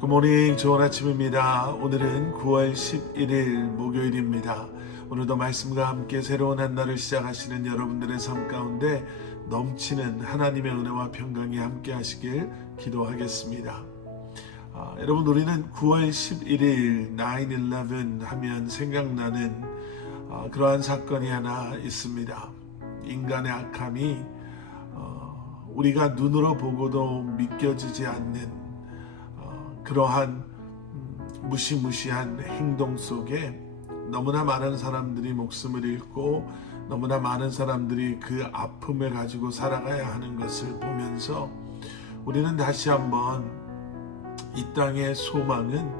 굿모닝, 좋은 아침입니다. 오늘은 9월 11일 목요일입니다. 오늘도 말씀과 함께 새로운 한 날을 시작하시는 여러분들의 삶 가운데 넘치는 하나님의 은혜와 평강이 함께 하시길 기도하겠습니다. 여러분, 우리는 9월 11일 9/11 하면 생각나는 그러한 사건이 하나 있습니다. 인간의 악함이 우리가 눈으로 보고도 믿겨지지 않는 그러한 무시무시한 행동 속에 너무나 많은 사람들이 목숨을 잃고 너무나 많은 사람들이 그 아픔을 가지고 살아가야 하는 것을 보면서 우리는 다시 한번 이 땅의 소망은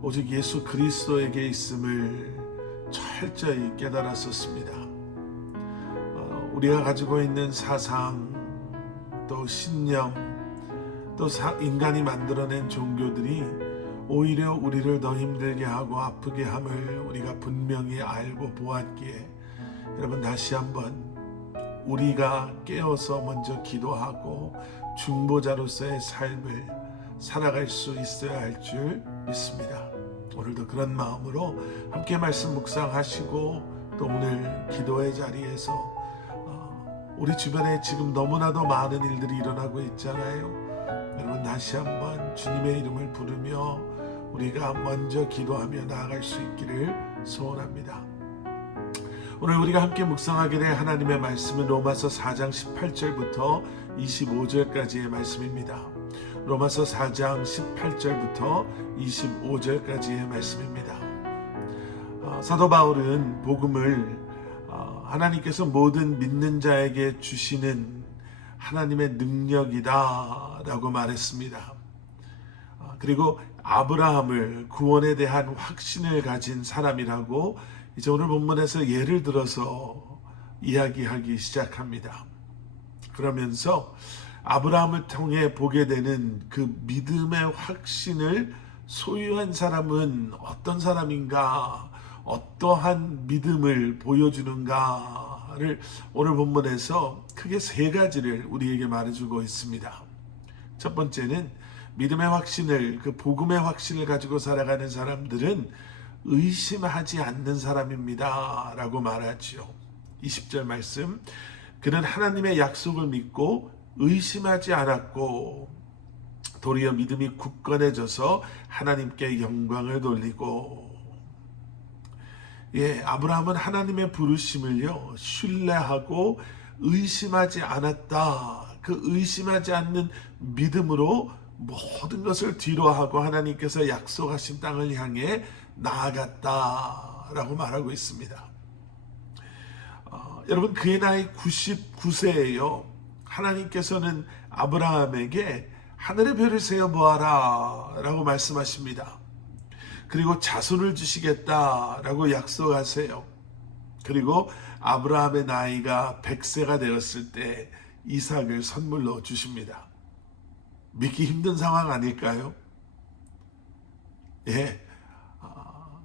오직 예수 그리스도에게 있음을 철저히 깨달았었습니다. 우리가 가지고 있는 사상, 또 신념, 또 인간이 만들어낸 종교들이 오히려 우리를 더 힘들게 하고 아프게 함을 우리가 분명히 알고 보았기에 여러분, 다시 한번 우리가 깨어서 먼저 기도하고 중보자로서의 삶을 살아갈 수 있어야 할 줄 믿습니다. 오늘도 그런 마음으로 함께 말씀 묵상하시고 또 오늘 기도의 자리에서 우리 주변에 지금 너무나도 많은 일들이 일어나고 있잖아요. 여러분, 다시 한번 주님의 이름을 부르며 우리가 먼저 기도하며 나아갈 수 있기를 소원합니다. 오늘 우리가 함께 묵상하게 될 하나님의 말씀은 로마서 4장 18절부터 25절까지의 말씀입니다. 로마서 4장 18절부터 25절까지의 말씀입니다. 사도 바울은 복음을 하나님께서 모든 믿는 자에게 주시는 하나님의 능력이다 라고 말했습니다. 그리고 아브라함을 구원에 대한 확신을 가진 사람이라고 이제 오늘 본문에서 예를 들어서 이야기하기 시작합니다. 그러면서 아브라함을 통해 보게 되는 그 믿음의 확신을 소유한 사람은 어떤 사람인가, 어떠한 믿음을 보여주는가를 오늘 본문에서 크게 세 가지를 우리에게 말해주고 있습니다. 첫 번째는 믿음의 확신을, 그 복음의 확신을 가지고 살아가는 사람들은 의심하지 않는 사람입니다 라고 말하죠. 20절 말씀, 그는 하나님의 약속을 믿고 의심하지 않았고 도리어 믿음이 굳건해져서 하나님께 영광을 돌리고. 아브라함은 하나님의 부르심을요 신뢰하고 의심하지 않았다. 그 의심하지 않는 믿음으로 모든 것을 뒤로하고 하나님께서 약속하신 땅을 향해 나아갔다라고 말하고 있습니다. 여러분, 그의 나이 99세예요. 하나님께서는 아브라함에게 하늘의 별을 세어 보아라 라고 말씀하십니다. 그리고 자손을 주시겠다라고 약속하세요. 그리고 아브라함의 나이가 100세가 되었을 때 이삭을 선물로 주십니다. 믿기 힘든 상황 아닐까요?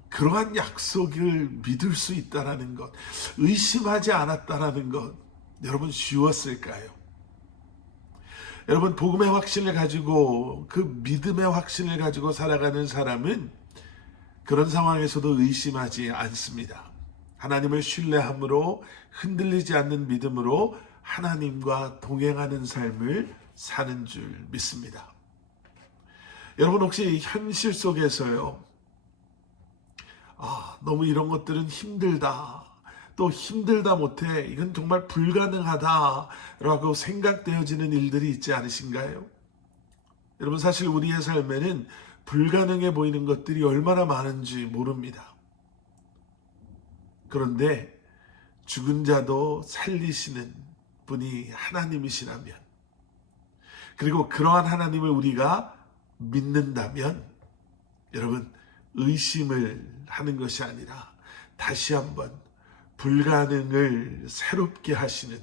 그러한 약속을 믿을 수 있다라는 것, 의심하지 않았다라는 것, 여러분 쉬웠을까요? 여러분, 복음의 확신을 가지고, 그 믿음의 확신을 가지고 살아가는 사람은 그런 상황에서도 의심하지 않습니다. 하나님을 신뢰함으로 흔들리지 않는 믿음으로 하나님과 동행하는 삶을 사는 줄 믿습니다. 여러분, 혹시 현실 속에서요, 너무 이런 것들은 힘들다, 또 힘들다 못해, 이건 정말 불가능하다라고 생각되어지는 일들이 있지 않으신가요? 여러분, 사실 우리의 삶에는 불가능해 보이는 것들이 얼마나 많은지 모릅니다. 그런데 죽은 자도 살리시는 분이 하나님이시라면, 그리고 그러한 하나님을 우리가 믿는다면, 여러분, 의심을 하는 것이 아니라 다시 한번 불가능을 새롭게 하시는,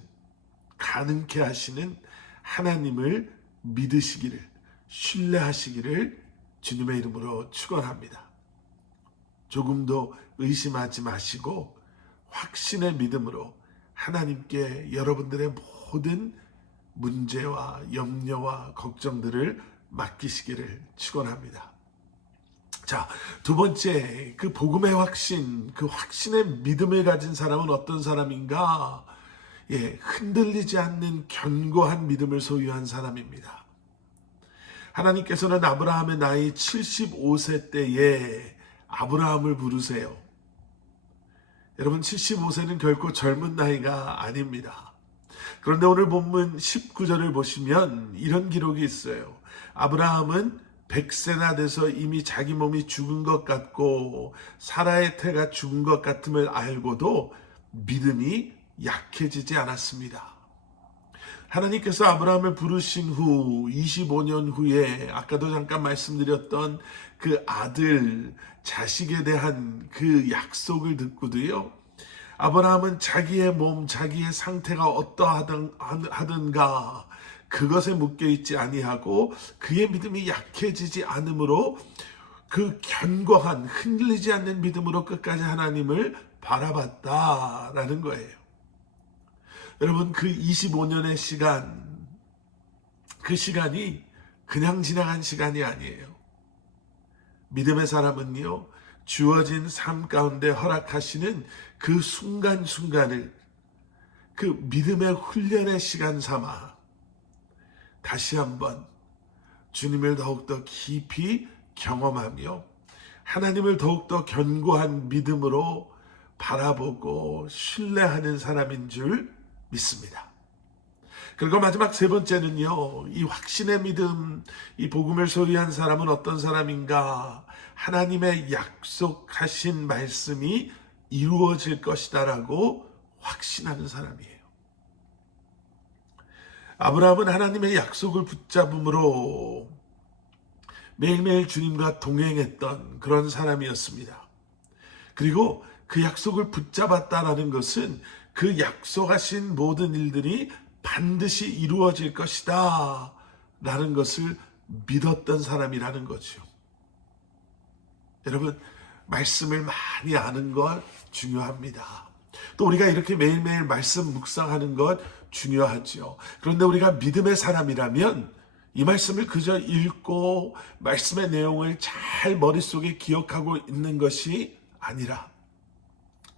가능케 하시는 하나님을 믿으시기를, 신뢰하시기를 주님의 이름으로 축원합니다. 조금도 의심하지 마시고 확신의 믿음으로 하나님께 여러분들의 모든 문제와 염려와 걱정들을 맡기시기를 축원합니다. 자, 두 번째, 그 복음의 확신, 그 확신의 믿음을 가진 사람은 어떤 사람인가? 예, 흔들리지 않는 견고한 믿음을 소유한 사람입니다. 하나님께서는 아브라함의 나이 75세 때에 아브라함을 부르세요. 여러분, 75세는 결코 젊은 나이가 아닙니다. 그런데 오늘 본문 19절을 보시면 이런 기록이 있어요. 아브라함은 100세나 돼서 이미 자기 몸이 죽은 것 같고 사라의 태가 죽은 것 같음을 알고도 믿음이 약해지지 않았습니다. 하나님께서 아브라함을 부르신 후 25년 후에 아까도 잠깐 말씀드렸던 그 아들, 자식에 대한 그 약속을 듣고도요, 아브라함은 자기의 몸, 자기의 상태가 어떠하든가 그것에 묶여있지 아니하고 그의 믿음이 약해지지 않으므로 그 견고한 흔들리지 않는 믿음으로 끝까지 하나님을 바라봤다라는 거예요. 여러분, 그 25년의 시간, 그 시간이 그냥 지나간 시간이 아니에요. 믿음의 사람은요, 주어진 삶 가운데 허락하시는 그 순간순간을 그 믿음의 훈련의 시간 삼아 다시 한번 주님을 더욱더 깊이 경험하며 하나님을 더욱더 견고한 믿음으로 바라보고 신뢰하는 사람인 줄 믿습니다. 그리고 마지막 세 번째는요, 이 확신의 믿음, 이 복음을 소유한 사람은 어떤 사람인가? 하나님의 약속하신 말씀이 이루어질 것이다라고 확신하는 사람이에요. 아브라함은 하나님의 약속을 붙잡음으로 매일매일 주님과 동행했던 그런 사람이었습니다. 그리고 그 약속을 붙잡았다라는 것은 그 약속하신 모든 일들이 반드시 이루어질 것이다 라는 것을 믿었던 사람이라는 거죠. 여러분, 말씀을 많이 아는 것 중요합니다. 또 우리가 이렇게 매일매일 말씀 묵상하는 것 중요하죠. 그런데 우리가 믿음의 사람이라면 이 말씀을 그저 읽고 말씀의 내용을 잘 머릿속에 기억하고 있는 것이 아니라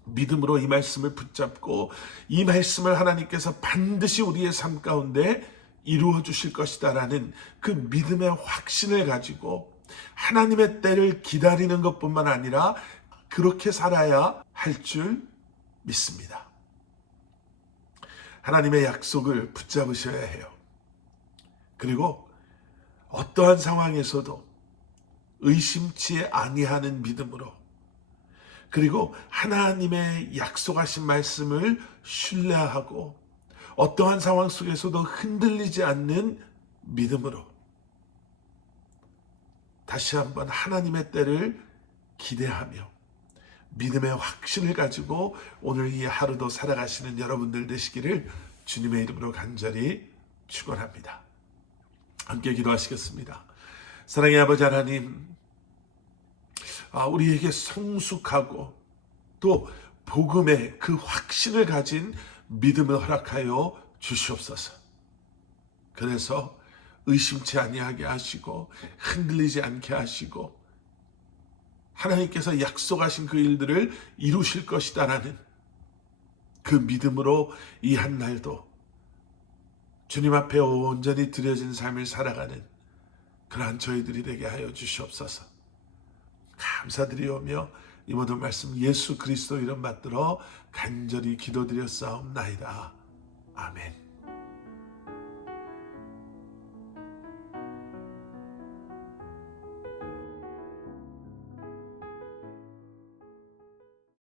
믿음으로 이 말씀을 붙잡고 이 말씀을 하나님께서 반드시 우리의 삶 가운데 이루어 주실 것이다라는 그 믿음의 확신을 가지고 하나님의 때를 기다리는 것뿐만 아니라 그렇게 살아야 할 줄 믿습니다. 하나님의 약속을 붙잡으셔야 해요. 그리고 어떠한 상황에서도 의심치 아니하는 믿음으로, 그리고 하나님의 약속하신 말씀을 신뢰하고 어떠한 상황 속에서도 흔들리지 않는 믿음으로 다시 한번 하나님의 때를 기대하며 믿음의 확신을 가지고 오늘 이 하루도 살아가시는 여러분들 되시기를 주님의 이름으로 간절히 축원합니다. 함께 기도하시겠습니다. 사랑의 아버지 하나님, 우리에게 성숙하고 또 복음의 그 확신을 가진 믿음을 허락하여 주시옵소서. 그래서 의심치 아니하게 하시고 흔들리지 않게 하시고 하나님께서 약속하신 그 일들을 이루실 것이다라는 그 믿음으로 이 한 날도 주님 앞에 온전히 드려진 삶을 살아가는 그러한 저희들이 되게 하여 주시옵소서. 감사드리오며 이 모든 말씀 예수 그리스도 이름 받들어 간절히 기도드렸사옵나이다. 아멘.